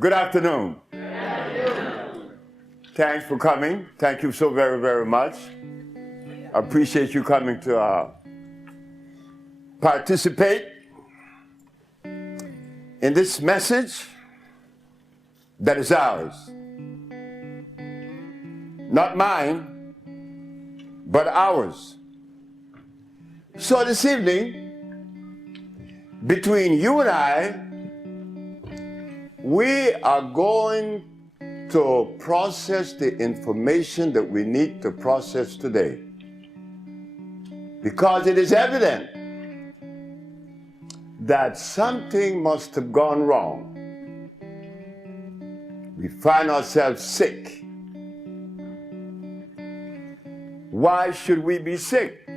Good afternoon. Thanks for coming. Thank you so very, very much. I appreciate you coming to participate in this message that is ours. Not mine, but ours. So this evening, between you and I, we are going to process the information that we need to process today. Because it is evident that something must have gone wrong. We find ourselves sick. Why should we be sick?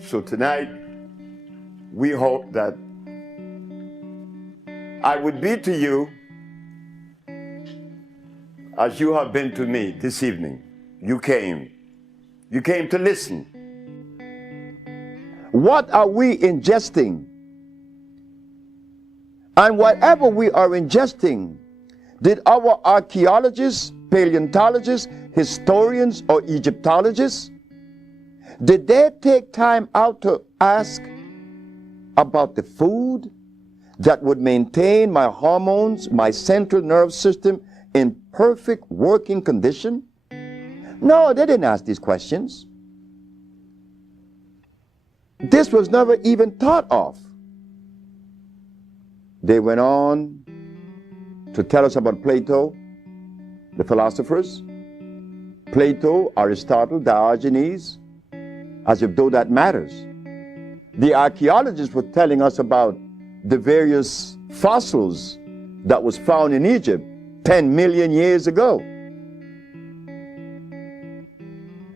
So tonight, we hope that I would be to you as you have been to me this evening. You came to listen. What are we ingesting? And whatever we are ingesting, did our archaeologists, paleontologists, historians, or Egyptologists, did they take time out to ask about the food that would maintain my hormones, my central nervous system in perfect working condition? No, they didn't ask these questions. This was never even thought of. They went on to tell us about Plato, the philosophers. Plato, Aristotle, Diogenes, as if though that matters. The archaeologists were telling us about the various fossils that was found in Egypt 10 million years ago.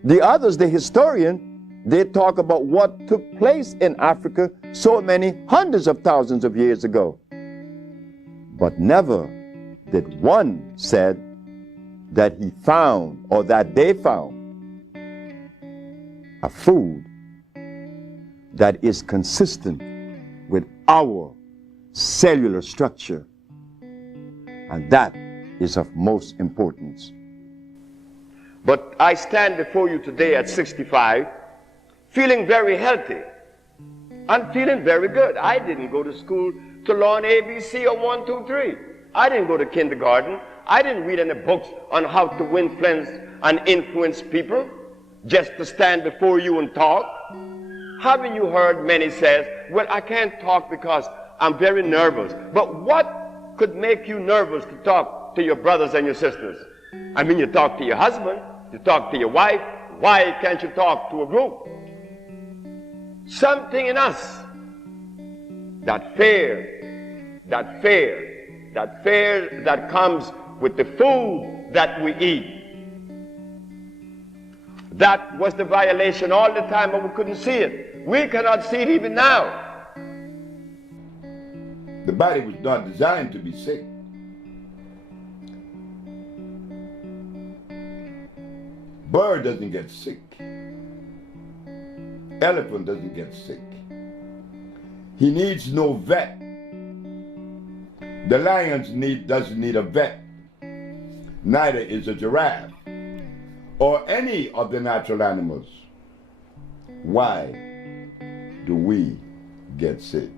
The others, the historian, they talk about what took place in Africa so many hundreds of thousands of years ago. But never did one said that he found or that they found a food that is consistent with our cellular structure. And that is of most importance. But I stand before you today at 65, feeling very healthy. I'm feeling very good. I didn't go to school to learn ABC or 1, 2, 3. I didn't go to kindergarten. I didn't read any books on how to influence and influence people just to stand before you and talk. Haven't you heard many says, well, I can't talk because I'm very nervous. But what could make you nervous to talk to your brothers and your sisters? I mean, you talk to your husband, you talk to your wife. Why can't you talk to a group? Something in us, that fear that comes with the food that we eat. That was the violation all the time, but we couldn't see it. We cannot see it even now. The body was not designed to be sick. Bird doesn't get sick. Elephant doesn't get sick. He needs no vet. The lion doesn't need a vet. Neither is a giraffe or any of the natural animals. Why do we get sick?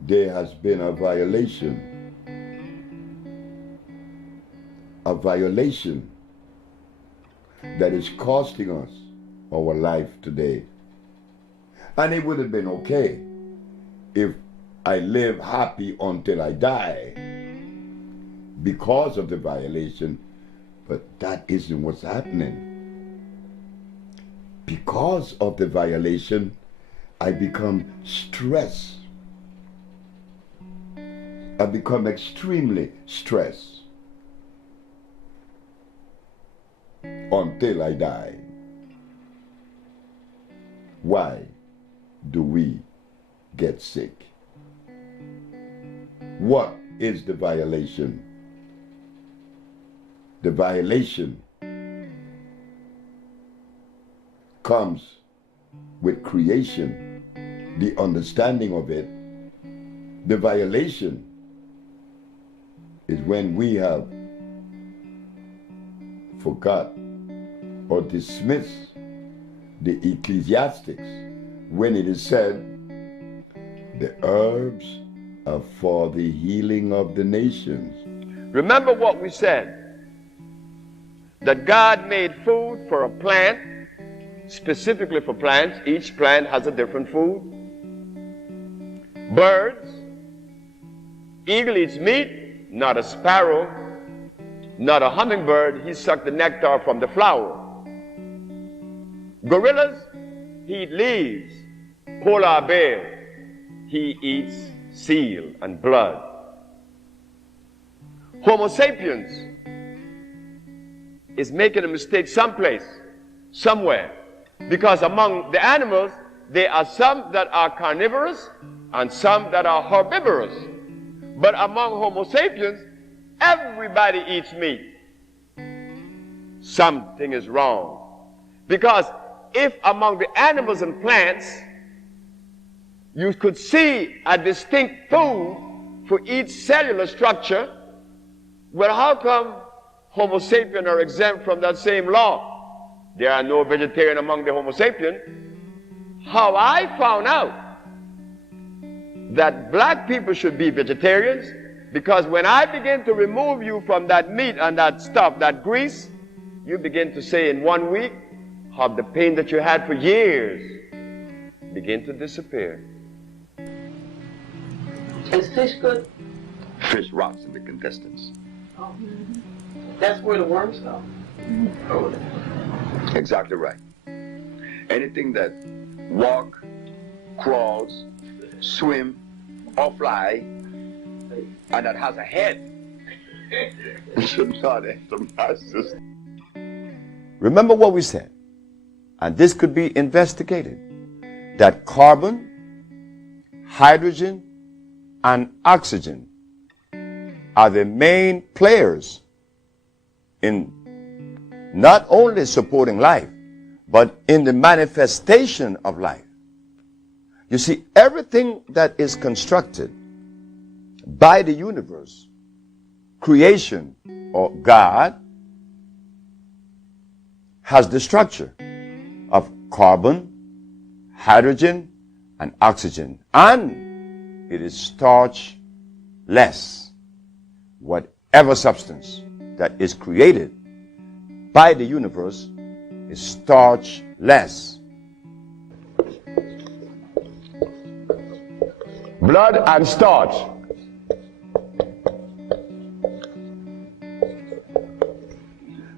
There has been a violation that is costing us our life today. And it would have been okay if I live happy until I die because of the violation, but that isn't what's happening. Because of the violation, I become stressed. I become extremely stressed until I die. Why do we get sick? What is the violation? The violation comes with creation, the understanding of it. The violation is when we have forgot or dismissed the ecclesiastics when it is said, the herbs are for the healing of the nations. Remember what we said, that God made food for a plant, specifically for plants. Each plant has a different food. Birds, eagle eats meat, not a sparrow, not a hummingbird. He sucked the nectar from the flower. Gorillas, he eat leaves. Polar bear, he eats seal and blood. Homo sapiens is making a mistake someplace, somewhere, because among the animals, there are some that are carnivorous and some that are herbivorous. But among Homo sapiens, everybody eats meat. Something is wrong. Because if among the animals and plants, you could see a distinct food for each cellular structure, well, how come Homo sapiens are exempt from that same law? There are no vegetarian among the Homo sapiens. How I found out that black people should be vegetarians, because when I begin to remove you from that meat and that stuff, that grease, you begin to say in 1 week, how the pain that you had for years begin to disappear. Is fish good? Fish rots in the intestines. Oh. That's where the worms go. Oh. Exactly right. Anything that walk, crawls, swim, or fly, and that has a head should not enter my system. Remember what we said, and this could be investigated, that carbon, hydrogen, and oxygen are the main players in not only supporting life, but in the manifestation of life. You see, everything that is constructed by the universe, creation, or God, has the structure of carbon, hydrogen, and oxygen. And it is starch-less. Whatever substance that is created by the universe is starch-less. Blood and starch.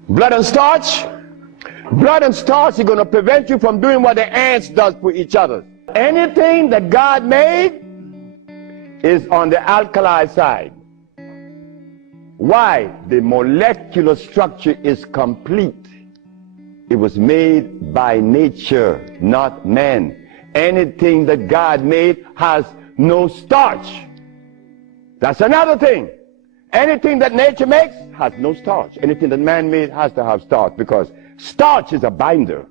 Blood and starch. Blood and starch is going to prevent you from doing what the ants does for each other. Anything that God made is on the alkali side. Why? The molecular structure is complete. It was made by nature, not man. Anything that God made has no starch. That's another thing. Anything that nature makes has no starch. Anything that man made has to have starch, because starch is a binder.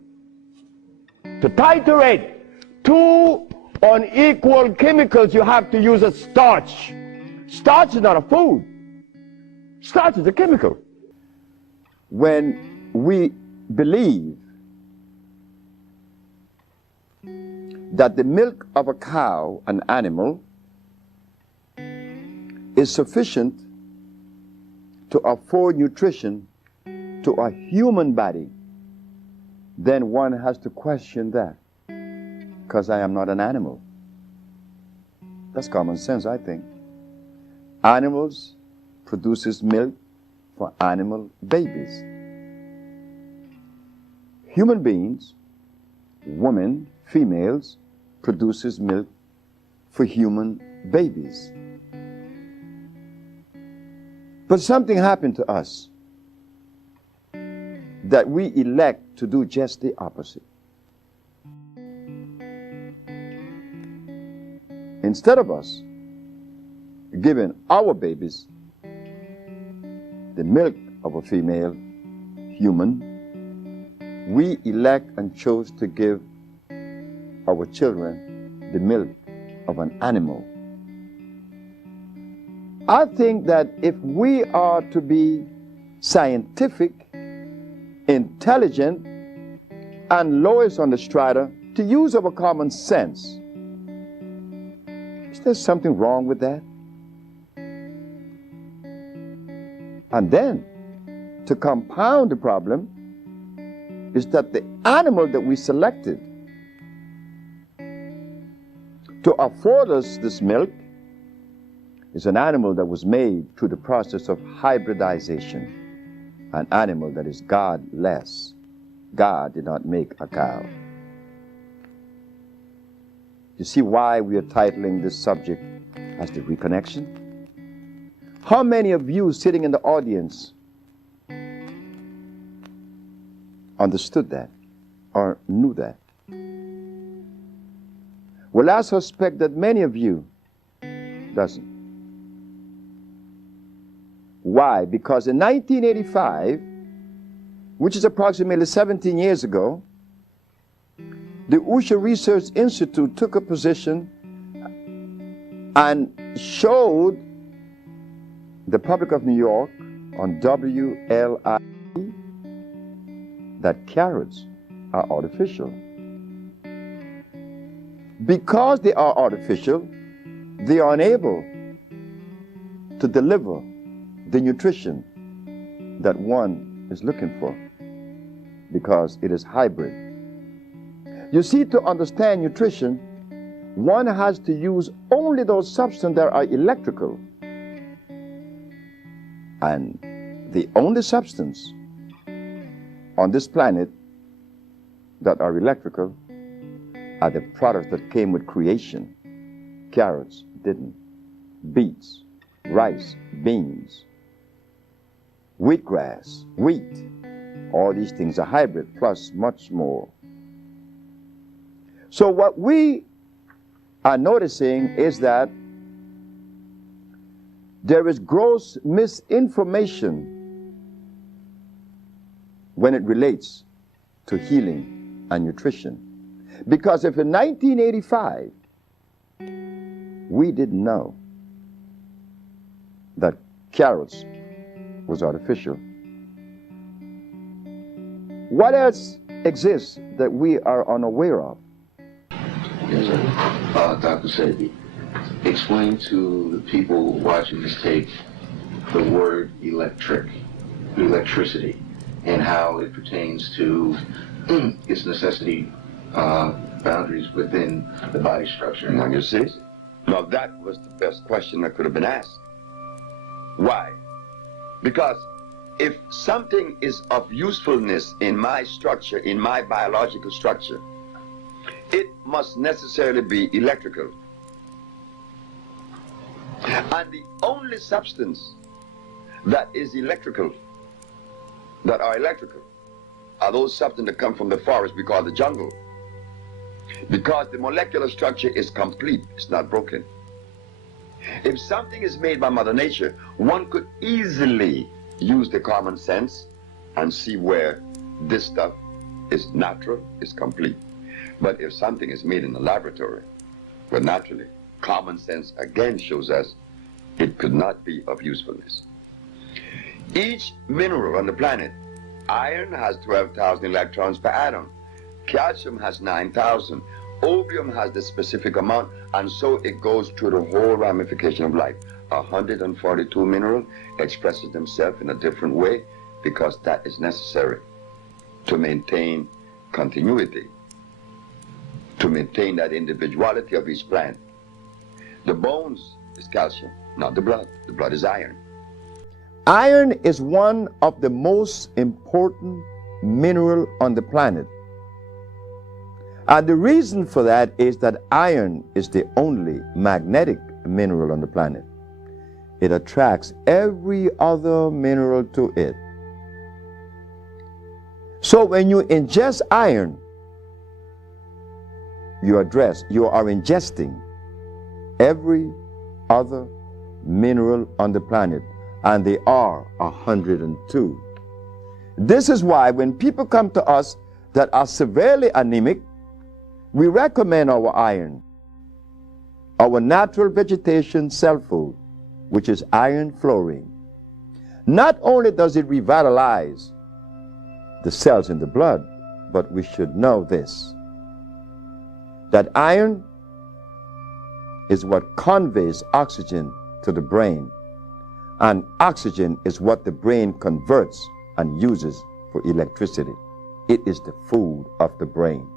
To titrate two unequal chemicals, you have to use a starch. Starch is not a food. Starch is a chemical. When we believe that the milk of a cow, an animal, is sufficient to afford nutrition to a human body, then one has to question that, because I am not an animal. That's common sense, I think. Animals produces milk for animal babies. Human beings, women, females, produces milk for human babies. But something happened to us that we elect to do just the opposite. Instead of us giving our babies the milk of a female human, we elect and chose to give our children the milk of an animal. I think that if we are to be scientific, intelligent, and lowest on the strata, to use our common sense, is there something wrong with that? And then, to compound the problem, is that the animal that we selected to afford us this milk is an animal that was made through the process of hybridization, an animal that is godless. God did not make a cow. You see why we are titling this subject as the reconnection? How many of you sitting in the audience understood that or knew that? Well, I suspect that many of you doesn't. Why? Because in 1985, which is approximately 17 years ago, the USHA Research Institute took a position and showed the public of New York on WLI that carrots are artificial. Because they are artificial, they are unable to deliver the nutrition that one is looking for, because it is hybrid. You see, to understand nutrition, one has to use only those substances that are electrical. And the only substance on this planet that are electrical are the products that came with creation. Carrots didn't. Beets, rice, beans, wheatgrass, wheat. All these things are hybrid, plus much more. So what we are noticing is that there is gross misinformation when it relates to healing and nutrition. Because if in 1985 we didn't know that carrots was artificial, what else exists that we are unaware of? Yes, sir. Dr. Sebi, explain to the people watching this tape the word electricity, and how it pertains to its necessity boundaries within the body structure. Now, you see? Now, that was the best question that could have been asked. Why? Because if something is of usefulness in my structure, in my biological structure, it must necessarily be electrical. And the only substance that is electrical, that are electrical, are those substances that come from the forest we call the jungle. Because the molecular structure is complete, it's not broken. If something is made by Mother Nature, one could easily use the common sense and see where this stuff is natural, is complete. But if something is made in the laboratory, well, naturally, common sense again shows us it could not be of usefulness. Each mineral on the planet, iron has 12,000 electrons per atom, calcium has 9,000, opium has the specific amount, and so it goes through the whole ramification of life. 142 minerals expresses themselves in a different way because that is necessary to maintain continuity, to maintain that individuality of each plant. The bones is calcium, not the blood. The blood is iron. Iron is one of the most important mineral on the planet. And the reason for that is that iron is the only magnetic mineral on the planet. It attracts every other mineral to it. So when you ingest iron, you are ingesting every other mineral on the planet, and they are 102. This is why when people come to us that are severely anemic, We recommend our iron, our natural vegetation cell food, which is iron fluorine. Not only does it revitalize the cells in the blood, but we should know this, that iron is what conveys oxygen to the brain, and oxygen is what the brain converts and uses for electricity. It is the food of the brain.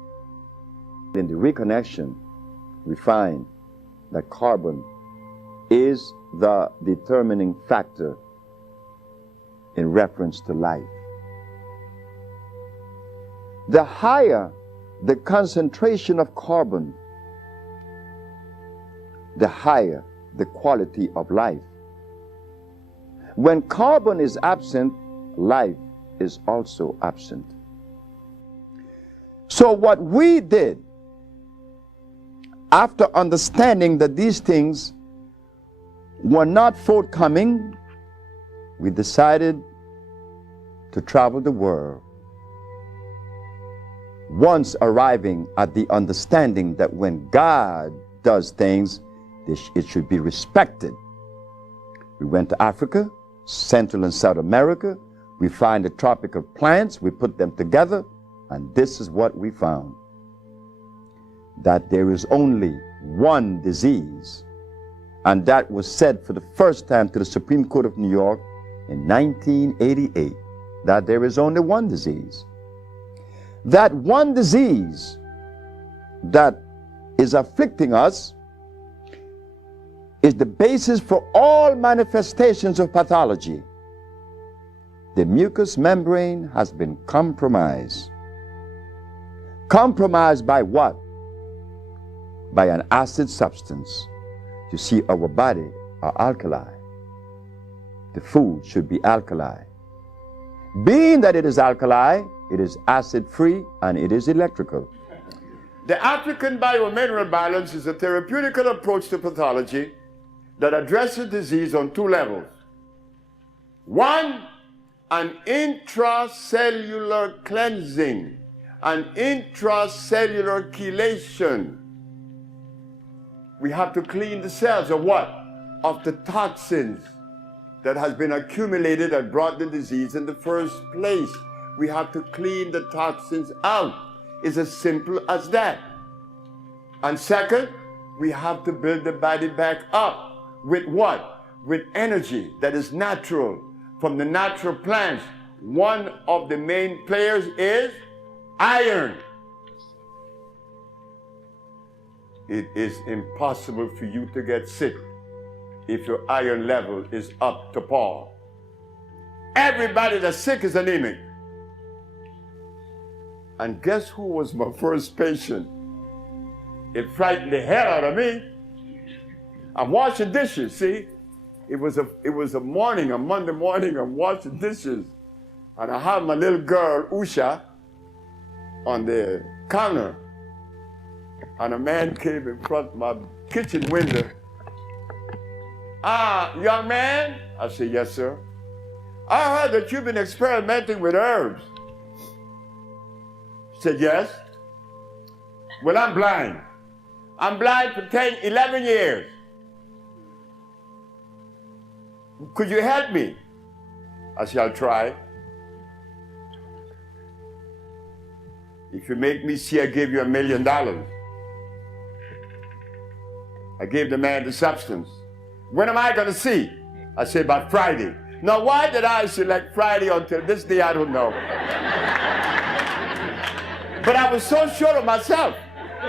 In the reconnection, we find that carbon is the determining factor in reference to life. The higher the concentration of carbon, the higher the quality of life. When carbon is absent, life is also absent. So what we did, after understanding that these things were not forthcoming, we decided to travel the world, once arriving at the understanding that when God does things, it should be respected. We went to Africa, Central and South America. We find the tropical plants, we put them together, and this is what we found: that there is only one disease. And that was said for the first time to the Supreme Court of New York in 1988, that there is only one disease. That one disease that is afflicting us is the basis for all manifestations of pathology. The mucous membrane has been compromised. Compromised by what? By an acid substance. You see, our body are alkali. The food should be alkali. Being that it is alkali, it is acid-free and it is electrical. The African biomineral balance is a therapeutical approach to pathology that addresses disease on two levels. One, an intracellular cleansing, an intracellular chelation. We have to clean the cells of what? Of the toxins that has been accumulated and brought the disease in the first place. We have to clean the toxins out. It's as simple as that. And second, we have to build the body back up. With what? With energy that is natural from the natural plants. One of the main players is iron. It is impossible for you to get sick if your iron level is up to par. Everybody that's sick is anemic. And guess who was my first patient? It frightened the hell out of me. I'm washing dishes, see? It was a morning, a Monday morning, I'm washing dishes. And I have my little girl, Usha, on the counter. And a man came in front of my kitchen window. Young man? I said, yes, sir. I heard that you've been experimenting with herbs. He said, yes. Well, I'm blind. I'm blind for 11 years. Could you help me? I said, I'll try. If you make me see, I give you $1 million. I gave the man the substance. When am I going to see? I said, about Friday. Now, why did I select Friday until this day? I don't know. But I was so sure of myself.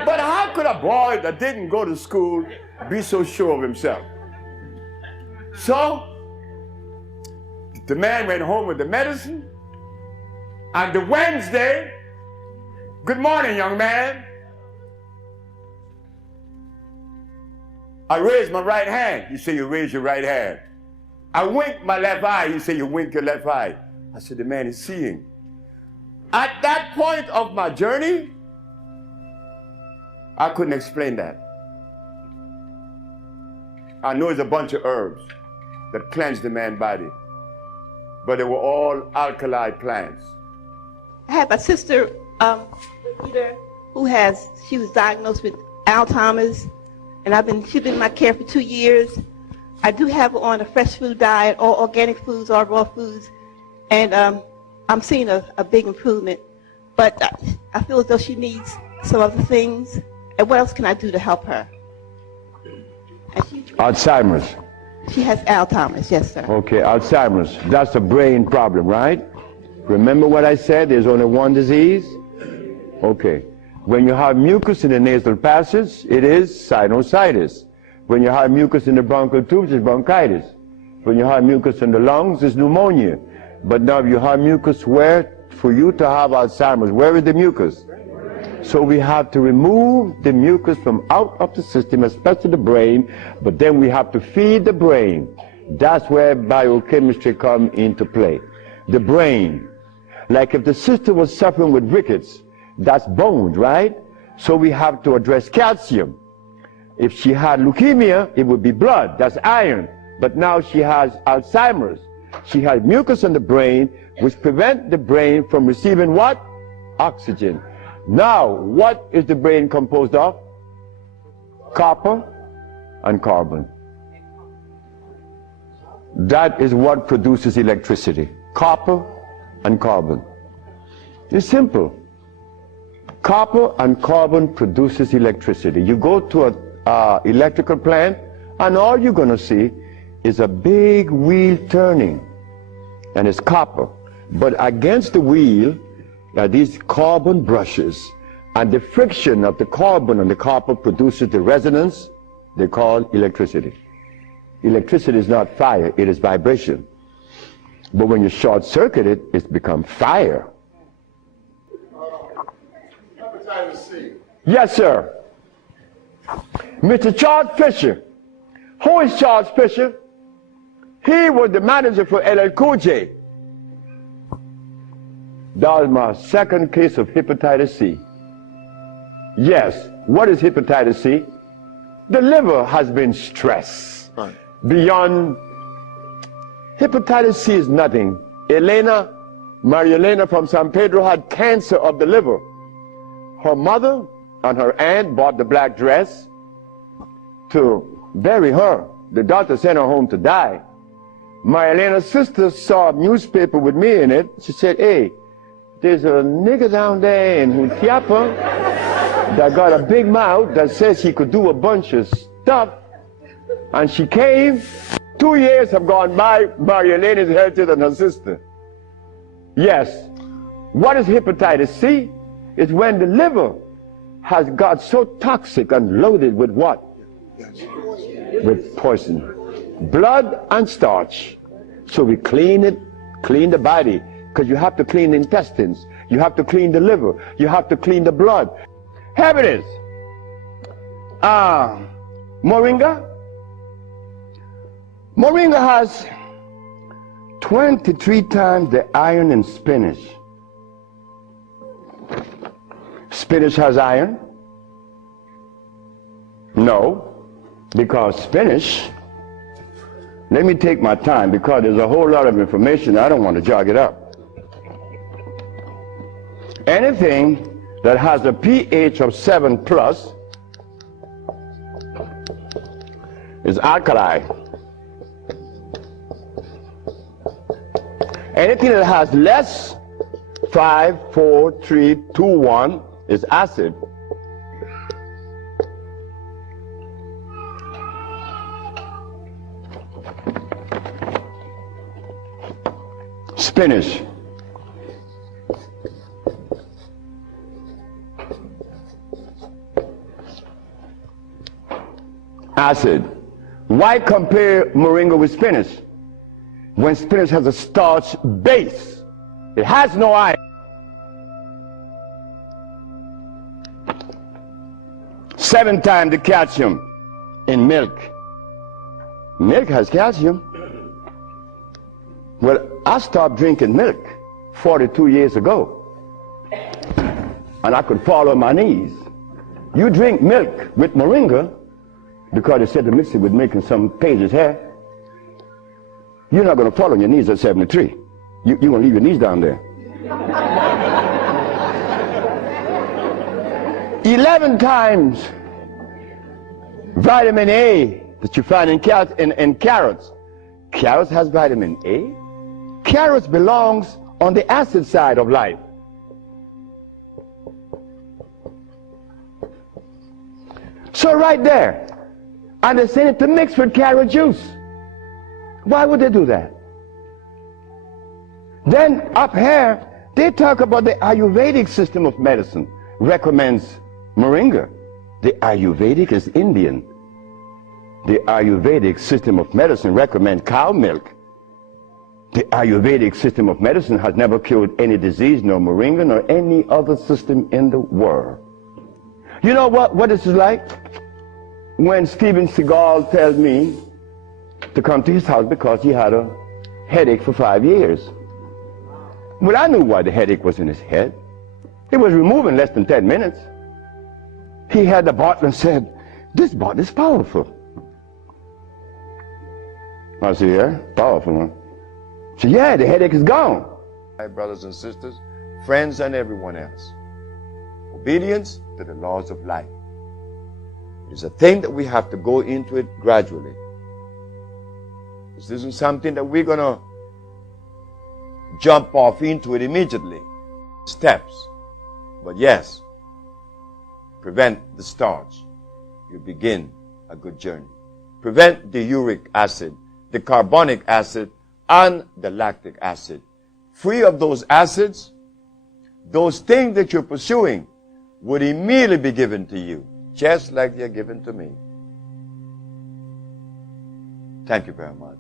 But how could a boy that didn't go to school be so sure of himself? So, the man went home with the medicine. And the Wednesday, good morning, young man. I raised my right hand. He said, you raise your right hand. I winked my left eye. He said, you wink your left eye. I said, the man is seeing. At that point of my journey, I couldn't explain that. I know it's a bunch of herbs that cleanse the man's body, but they were all alkali plants. I have a sister, either she was diagnosed with Alzheimer's, and she's been in my care for 2 years. I do have her on a fresh food diet, or organic foods, or raw foods, and I'm seeing a big improvement. But I feel as though she needs some other things. And what else can I do to help her? Alzheimer's. She has Alzheimer's, yes, sir. Okay, Alzheimer's. That's a brain problem, right? Remember what I said? There's only one disease? Okay. When you have mucus in the nasal passage, it is sinusitis. When you have mucus in the bronchial tubes, it's bronchitis. When you have mucus in the lungs, it's pneumonia. But now you have mucus where? For you to have Alzheimer's, where is the mucus? So we have to remove the mucus from out of the system, especially the brain, but then we have to feed the brain. That's where biochemistry comes into play. The brain. Like if the sister was suffering with rickets, that's bones, right? So we have to address calcium. If she had leukemia, it would be blood, that's iron. But now she has Alzheimer's. She has mucus in the brain, which prevents the brain from receiving what? Oxygen. Now, what is the brain composed of? Copper and carbon. That is what produces electricity. Copper and carbon. It's simple. Copper and carbon produces electricity. You go to an electrical plant, and all you're going to see is a big wheel turning, and it's copper. But against the wheel are these carbon brushes, and the friction of the carbon and the copper produces the resonance they call electricity. Electricity is not fire, it is vibration. But when you short circuit it, it's become fire. Hepatitis C. Yes, sir. Mr. Charles Fisher. Who is Charles Fisher? He was the manager for LL Cool J. That was my second case of hepatitis C. Yes, what is hepatitis C? The liver has been stressed beyond. Hepatitis C is nothing. Maria Elena from San Pedro had cancer of the liver. Her mother and her aunt bought the black dress to bury her. The doctor sent her home to die. Maria Elena's sister saw a newspaper with me in it. She said, hey, there's a nigger down there in Jutiapa that got a big mouth that says he could do a bunch of stuff. And she came. 2 years have gone by. Maria Elena is healthier than her sister. Yes. What is hepatitis C? It's when the liver has got so toxic and loaded with what? With poison. Blood and starch. So we clean it, clean the body, because you have to clean the intestines, you have to clean the liver, you have to clean the blood. Here it is. Moringa. Moringa has 23 times the iron in spinach. Spinach has iron? No, because spinach, let me take my time because there's a whole lot of information. I don't want to jog it up. Anything that has a pH of 7 plus is alkali. Anything that has less 5, 4, 3, 2, 1 is acid. Spinach. Acid. Why compare moringa with spinach? When spinach has a starch base, it has no iron. 7 times the calcium in milk. Milk has calcium. Well, I stopped drinking milk 42 years ago, and I could fall on my knees. You drink milk with moringa, because they said to mix it with making some pages here, you're not going to fall on your knees at 73. You're going to leave your knees down there. 11 times vitamin A that you find in carrots. Carrots has vitamin A. Carrots belongs on the acid side of life. So right there, and they send it to mix with carrot juice. Why would they do that? Then up here, they talk about the Ayurvedic system of medicine. Recommends Moringa. The Ayurvedic is Indian. The Ayurvedic system of medicine recommends cow milk. The Ayurvedic system of medicine has never cured any disease, nor Moringa, nor any other system in the world. You know what this is like? When Steven Seagal tells me to come to his house because he had a headache for 5 years. Well, I knew why the headache was in his head. It was removed in less than 10 minutes. He had the bottle and said, "This bottle is powerful." I said, "Yeah, powerful, huh?" He said, "Yeah, the headache is gone." My brothers and sisters, friends and everyone else, obedience to the laws of life. It is a thing that we have to go into it gradually. This isn't something that we're going to jump off into it immediately. Steps. But yes, prevent the starch. You begin a good journey. Prevent the uric acid, the carbonic acid, and the lactic acid. Free of those acids, those things that you're pursuing would immediately be given to you, just like they're given to me. Thank you very much.